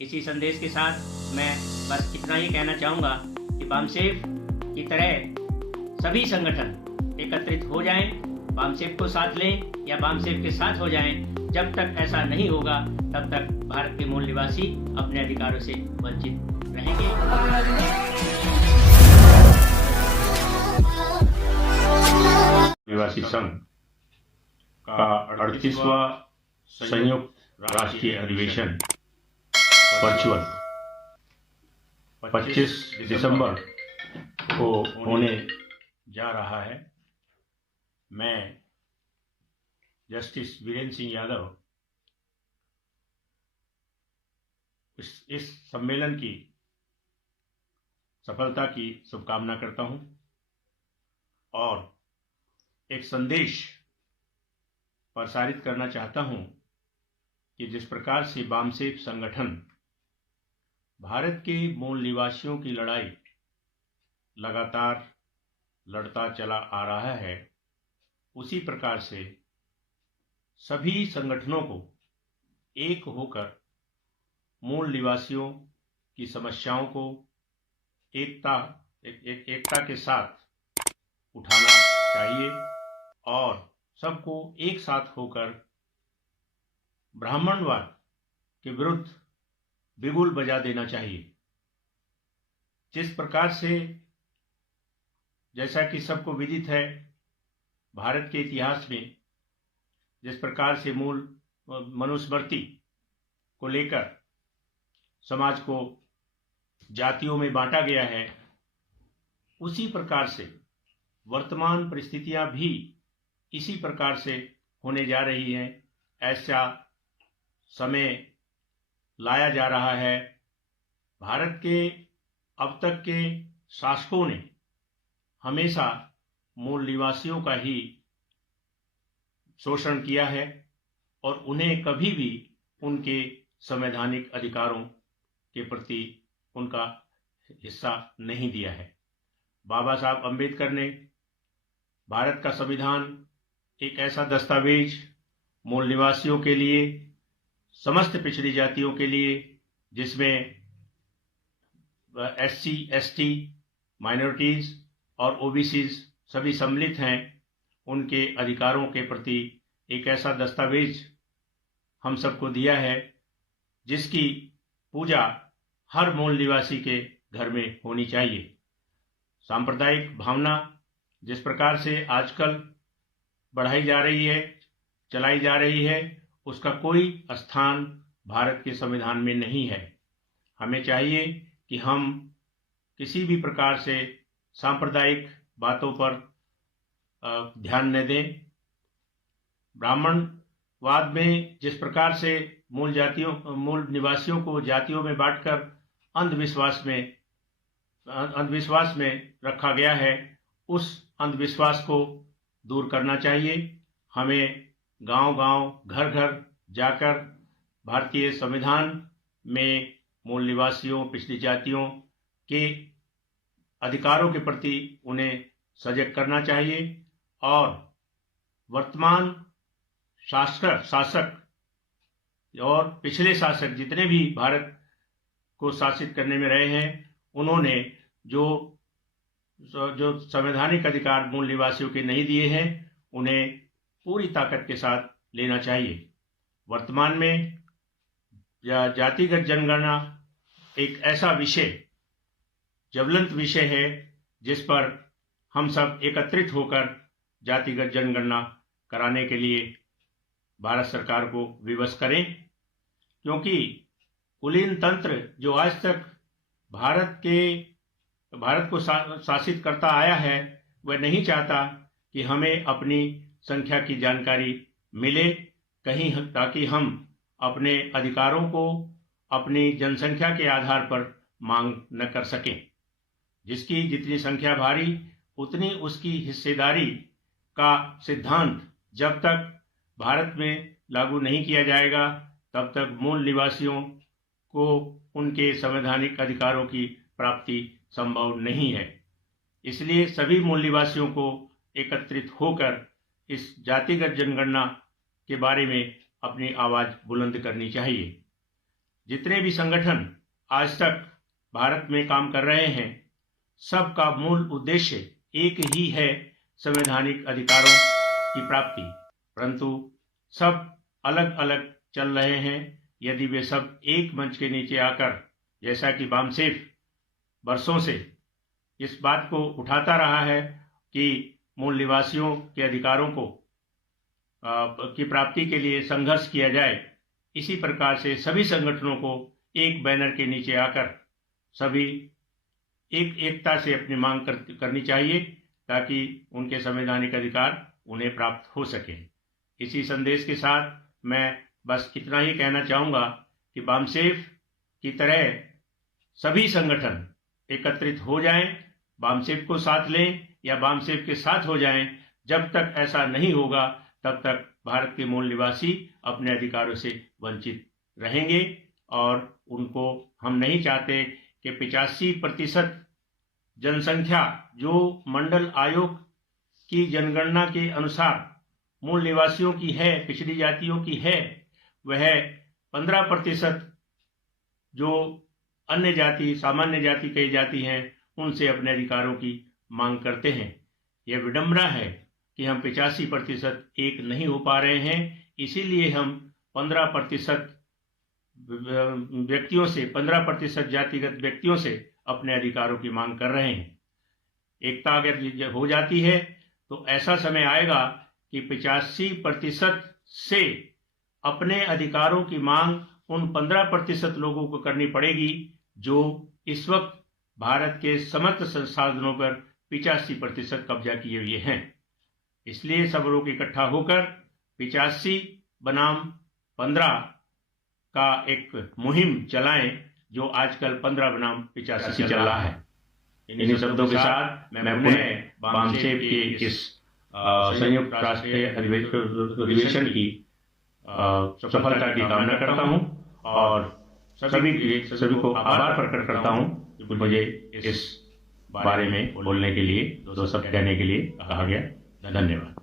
इसी संदेश के साथ मैं बस इतना ही कहना चाहूँगा कि बामसेफ की तरह सभी संगठन एकत्रित हो जाएं, बामसेफ को साथ लें या बामसेफ के साथ हो जाएं। जब तक ऐसा नहीं होगा तब तक भारत के मूल निवासी अपने अधिकारों से वंचित रहेंगे। निवासी संघ का 38वां संयुक्त राष्ट्रीय अधिवेशन वर्चुअल 25 दिसंबर को होने जा रहा है। मैं जस्टिस वीरेंद्र सिंह यादव इस सम्मेलन की सफलता की शुभकामना करता हूं और एक संदेश प्रसारित करना चाहता हूं कि जिस प्रकार से बामसेफ संगठन भारत के मूल निवासियों की लड़ाई लगातार लड़ता चला आ रहा है, उसी प्रकार से सभी संगठनों को एक होकर मूल निवासियों की समस्याओं को एकता के साथ उठाना चाहिए और सबको एक साथ होकर ब्राह्मणवाद के विरुद्ध बिगुल बजा देना चाहिए। जिस प्रकार से, जैसा कि सबको विदित है, भारत के इतिहास में जिस प्रकार से मूल मनुस्मृति को लेकर समाज को जातियों में बांटा गया है, उसी प्रकार से वर्तमान परिस्थितियां भी इसी प्रकार से होने जा रही हैं। ऐसा समय लाया जा रहा है। भारत के अब तक के शासकों ने हमेशा मूल निवासियों का ही शोषण किया है और उन्हें कभी भी उनके संवैधानिक अधिकारों के प्रति उनका हिस्सा नहीं दिया है। बाबा साहब अम्बेडकर ने भारत का संविधान एक ऐसा दस्तावेज मूल निवासियों के लिए, समस्त पिछड़ी जातियों के लिए, जिसमें SC, ST, माइनॉरिटीज और OBCs सभी सम्मिलित हैं, उनके अधिकारों के प्रति एक ऐसा दस्तावेज हम सबको दिया है जिसकी पूजा हर मूल निवासी के घर में होनी चाहिए। सांप्रदायिक भावना जिस प्रकार से आजकल बढ़ाई जा रही है, चलाई जा रही है, उसका कोई स्थान भारत के संविधान में नहीं है। हमें चाहिए कि हम किसी भी प्रकार से सांप्रदायिक बातों पर ध्यान न दें। ब्राह्मणवाद में जिस प्रकार से मूल निवासियों को जातियों में बांटकर अंधविश्वास में रखा गया है, उस अंधविश्वास को दूर करना चाहिए। हमें गांव-गांव, घर-घर जाकर भारतीय संविधान में मूल निवासियों, पिछड़ी जातियों के अधिकारों के प्रति उन्हें सजग करना चाहिए और वर्तमान शासक और पिछले शासक जितने भी भारत को शासित करने में रहे हैं, उन्होंने जो संवैधानिक अधिकार मूल निवासियों के नहीं दिए हैं, उन्हें पूरी ताकत के साथ लेना चाहिए। वर्तमान में जातिगत जनगणना एक ऐसा विषय, ज्वलंत विषय है, जिस पर हम सब एकत्रित होकर जातिगत जनगणना कराने के लिए भारत सरकार को विवश करें, क्योंकि कुलीन तंत्र जो आज तक भारत को शासित करता आया है, वह नहीं चाहता कि हमें अपनी संख्या की जानकारी मिले कहीं, ताकि हम अपने अधिकारों को अपनी जनसंख्या के आधार पर मांग न कर सकें। जिसकी जितनी संख्या भारी, उतनी उसकी हिस्सेदारी का सिद्धांत जब तक भारत में लागू नहीं किया जाएगा, तब तक मूल निवासियों को उनके संवैधानिक अधिकारों की प्राप्ति संभव नहीं है। इसलिए सभी मूल निवासियों को एकत्रित होकर इस जातिगत जनगणना के बारे में अपनी आवाज बुलंद करनी चाहिए। जितने भी संगठन आज तक भारत में काम कर रहे हैं, सबका मूल उद्देश्य एक ही है, संवैधानिक अधिकारों की प्राप्ति। परंतु सब अलग अलग चल रहे हैं। यदि वे सब एक मंच के नीचे आकर, जैसा कि बामसेफ वर्षों से इस बात को उठाता रहा है कि मूल निवासियों के अधिकारों को की प्राप्ति के लिए संघर्ष किया जाए, इसी प्रकार से सभी संगठनों को एक बैनर के नीचे आकर सभी एकता से अपनी मांग करनी चाहिए, ताकि उनके संवैधानिक अधिकार उन्हें प्राप्त हो सके। इसी संदेश के साथ मैं बस इतना ही कहना चाहूँगा कि बामसेफ की तरह सभी संगठन एकत्रित हो जाएं, बामसेफ को साथ लें या बामसेफ के साथ हो जाएं। जब तक ऐसा नहीं होगा, तब तक भारत के मूल निवासी अपने अधिकारों से वंचित रहेंगे। और उनको हम नहीं चाहते कि 85% जनसंख्या जो मंडल आयोग की जनगणना के अनुसार मूल निवासियों की है, पिछड़ी जातियों की है, वह 15% जो अन्य जाति, सामान्य जाति कही जाती हैं, उनसे अपने अधिकारों की मांग करते हैं। यह विडंबना है कि हम 85% एक नहीं हो पा रहे हैं। इसीलिए हम 15% व्यक्तियों से, 15% जातिगत व्यक्तियों से अपने अधिकारों की मांग कर रहे हैं। एकता अगर हो जाती है तो ऐसा समय आएगा कि 85% से अपने अधिकारों की मांग उन 15% लोगों को करनी पड़ेगी जो इस वक्त भारत के समस्त संसाधनों पर 85% कब्जा किए हुए हैं। इसलिए सब लोग इकट्ठा होकर 85 बनाम 15 का एक मुहिम चलाएं, जो आजकल 15 बनाम 85 चल रहा है। इन्हीं शब्दों के साथ मैं पुनः बामसेफ के इस संयुक्त राष्ट्रीय अधिवेशन की सफलता की कामना करता हूं और सभी को आभार प्रकट करता हूं कि मुझे इस बारे में बोलने के लिए, दो शब्द कहने के लिए कहा गया। धन्यवाद।